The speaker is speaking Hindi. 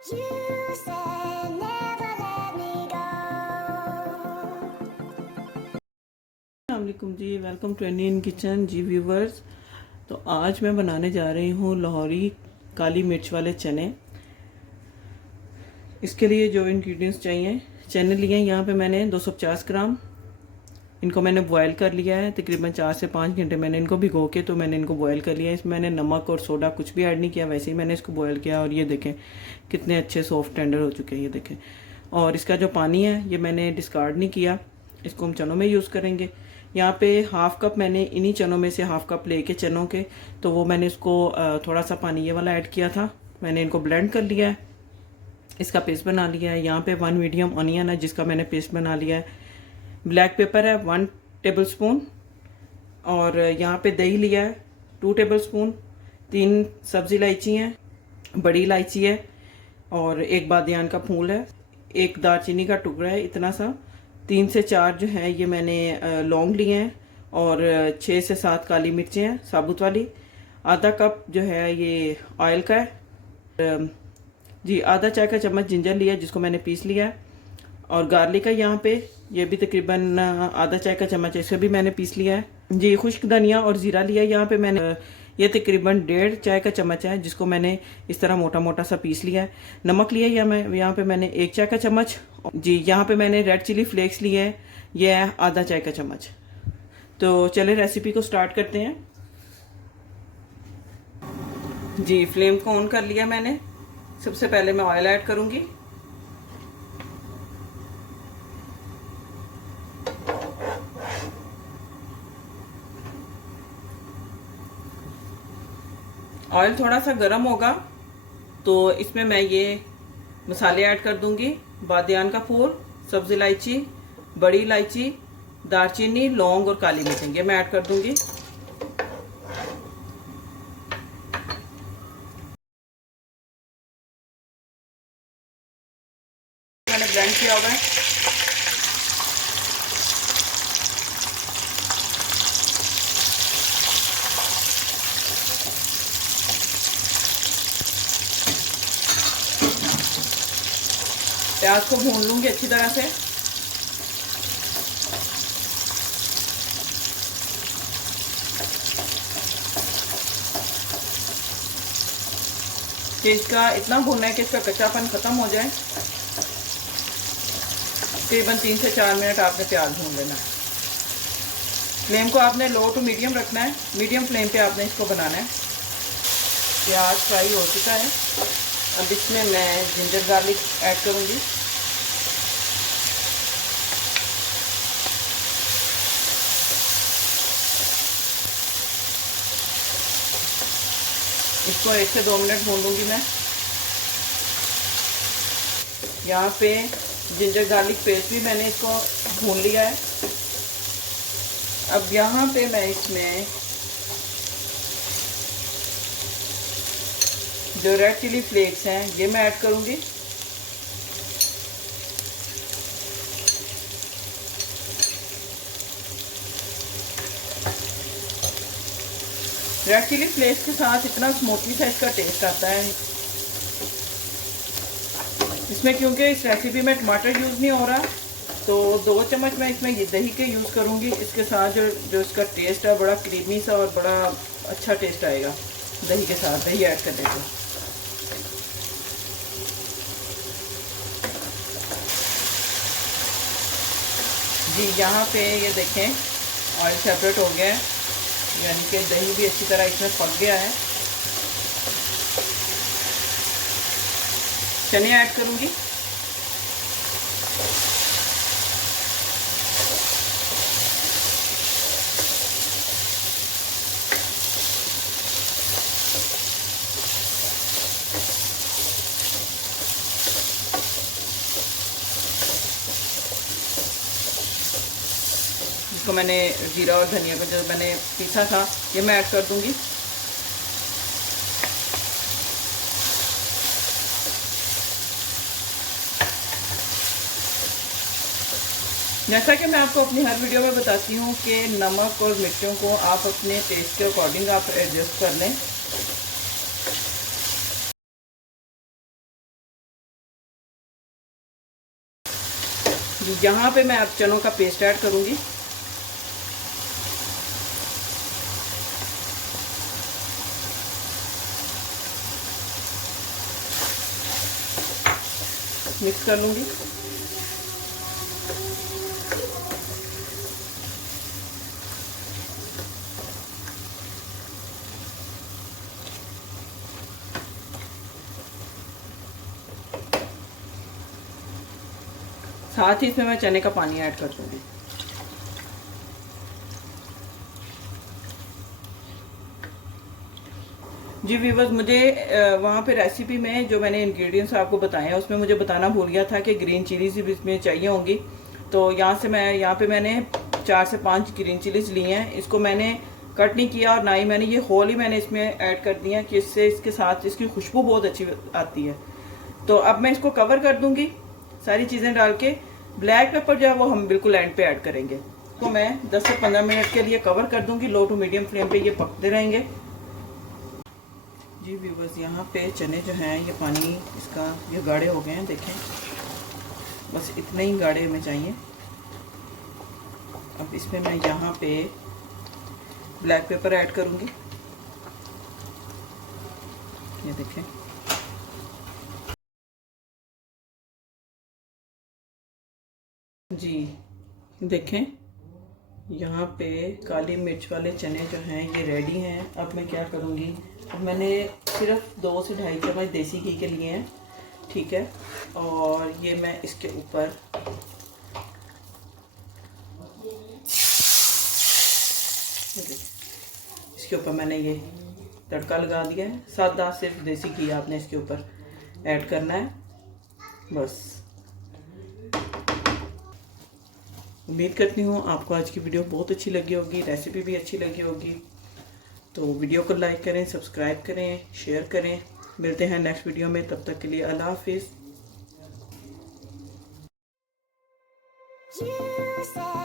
You said never let me go. अस्सलामुअलैकुम जी, वेलकम टू इंडियन किचन जी व्यूवर्स। तो आज मैं बनाने जा रही हूँ लाहौरी काली मिर्च वाले चने। इसके लिए जो इंग्रेडिएंट्स चाहिए, चने लिए यहाँ पे मैंने 250 ग्राम। इनको मैंने बॉयल कर लिया है, तकरीबन 4 से 5 घंटे मैंने इनको भिगो के तो मैंने इनको बॉयल कर लिया है। इसमें मैंने नमक और सोडा कुछ भी ऐड नहीं किया, वैसे ही मैंने इसको बॉयल किया। और ये देखें कितने अच्छे सॉफ्ट टेंडर हो चुके हैं, ये देखें। और इसका जो पानी है ये मैंने डिस्कार्ड नहीं किया, इसको हम चनों में यूज़ करेंगे। यहाँ पे हाफ कप मैंने इन्हीं चनों में से हाफ कप लेके चनों के, तो वो मैंने इसको थोड़ा सा पानी ये वाला ऐड किया था। मैंने इनको ब्लेंड कर लिया है, इसका पेस्ट बना लिया है। यहाँ पे 1 मीडियम ऑनियन है जिसका मैंने पेस्ट बना लिया है। ब्लैक पेपर है 1 टेबल स्पून। और यहाँ पे दही लिया है 2 टेबल स्पून। 3 सब्जी इलायची हैं, बड़ी इलायची है, और 1 बादियान का फूल है। 1 दालचीनी का टुकड़ा है इतना सा। 3 से 4 जो है ये मैंने लौंग लिए हैं, और 6 से 7 काली मिर्चें हैं साबुत वाली। आधा कप जो है ये ऑयल का है। जी आधा चाय का चम्मच जिंजर लिया जिसको मैंने पीस लिया है। और गार्लिक है यहाँ पे, ये भी तकरीबन आधा चाय का चम्मच है, इसे भी मैंने पीस लिया है। जी खुश्क धनिया और ज़ीरा लिया है यहाँ पे मैंने, ये तकरीबन 1.5 चाय का चम्मच है जिसको मैंने इस तरह मोटा मोटा सा पीस लिया है। नमक लिया है यहाँ पे मैंने 1 चाय का चम्मच। जी यहाँ पे मैंने रेड चिली फ्लेक्स लिए हैं, ये है आधा चाय का चम्मच। तो चले रेसिपी को स्टार्ट करते हैं। जी फ्लेम को ऑन कर लिया मैंने। सबसे पहले मैं ऑयल ऐड करूँगी। ऑयल थोड़ा सा गर्म होगा तो इसमें मैं ये मसाले ऐड कर दूंगी। बादियान का फूल, सब्ज इलायची, बड़ी इलायची, दालचीनी, लौंग और काली मिर्च, ये मैं ऐड कर दूंगी। मैंने ब्लेंड किया हुआ है। प्याज को भून लूंगी अच्छी तरह से। कि इसका इतना भूनना है कि इसका कच्चापन खत्म हो जाए। तकरीबन 3 से 4 मिनट आपने प्याज भून लेना है। फ्लेम को आपने लो टू मीडियम रखना है, मीडियम फ्लेम पे आपने इसको बनाना है। प्याज फ्राई हो चुका है, अब इसमें मैं जिंजर गार्लिक ऐड करूंगी। इसको 1 से 2 मिनट भून लूंगी मैं। यहाँ पे जिंजर गार्लिक पेस्ट भी मैंने इसको भून लिया है। अब यहाँ पे मैं इसमें जो रेड चिली फ्लेक्स हैं ये मैं ऐड करूंगी। रेड चिली फ्लेक्स के साथ इतना स्मोकी सा इसका टेस्ट आता है। इसमें क्योंकि इस रेसिपी में टमाटर यूज़ नहीं हो रहा, तो 2 चम्मच मैं इसमें ये दही के यूज़ करूँगी। इसके साथ जो इसका टेस्ट है बड़ा क्रीमी सा और बड़ा अच्छा टेस्ट आएगा दही के साथ, दही ऐड करने से। जी यहाँ पे ये देखें ऑयल सेपरेट हो गया है, यानी कि दही भी अच्छी तरह इसमें पक गया है। चने ऐड करूँगी। इसको मैंने जीरा और धनिया को जो मैंने पीसा था ये मैं ऐड कर दूंगी। जैसा कि मैं आपको अपनी हर वीडियो में बताती हूँ कि नमक और मिर्चों को आप अपने टेस्ट के अकॉर्डिंग आप एडजस्ट कर लें। यहाँ पे मैं अब चनों का पेस्ट ऐड करूँगी। मिक्स कर लूँगी। साथ ही इसमें मैं चने का पानी ऐड कर दूँगी। जी व्यूअर्स, मुझे वहाँ पे रेसिपी में जो मैंने इंग्रेडिएंट्स आपको बताए हैं उसमें मुझे बताना भूल गया था कि ग्रीन चिलीज भी इसमें चाहिए होंगी। तो यहाँ पे मैंने 4 से 5 ग्रीन चिलीज ली हैं। इसको मैंने कट नहीं किया और ना ही मैंने ये होल ही मैंने इसमें ऐड कर दिया कि इससे इसके साथ इसकी खुशबू बहुत अच्छी आती है। तो अब मैं इसको कवर कर दूंगी सारी चीज़ें डाल के। ब्लैक पेपर जो है वो हम बिल्कुल एंड पे ऐड करेंगे। तो मैं 10 से 15 मिनट के लिए कवर कर दूंगी। लो टू मीडियम फ्लेम पे ये पकते रहेंगे। जी व्यूअर्स, यहाँ पे चने जो हैं ये पानी इसका ये गाढ़े हो गए हैं, देखें बस इतने ही गाढ़े हमें चाहिए। अब इसमें मैं यहाँ पे ब्लैक पेपर ऐड करूँगी। ये देखें, जी देखें यहाँ पे काली मिर्च वाले चने जो हैं ये रेडी हैं। अब मैं क्या करूँगी, अब मैंने सिर्फ 2 से 2.5 चम्मच देसी घी के लिए हैं, ठीक है। और ये मैं इसके ऊपर मैंने ये तड़का लगा दिया है। सादा सिर्फ देसी घी आपने इसके ऊपर ऐड करना है बस। उम्मीद करती हूँ आपको आज की वीडियो बहुत अच्छी लगी होगी, रेसिपी भी अच्छी लगी होगी। तो वीडियो को लाइक करें, सब्सक्राइब करें, शेयर करें। मिलते हैं नेक्स्ट वीडियो में, तब तक के लिए अल्लाह हाफिज़। You said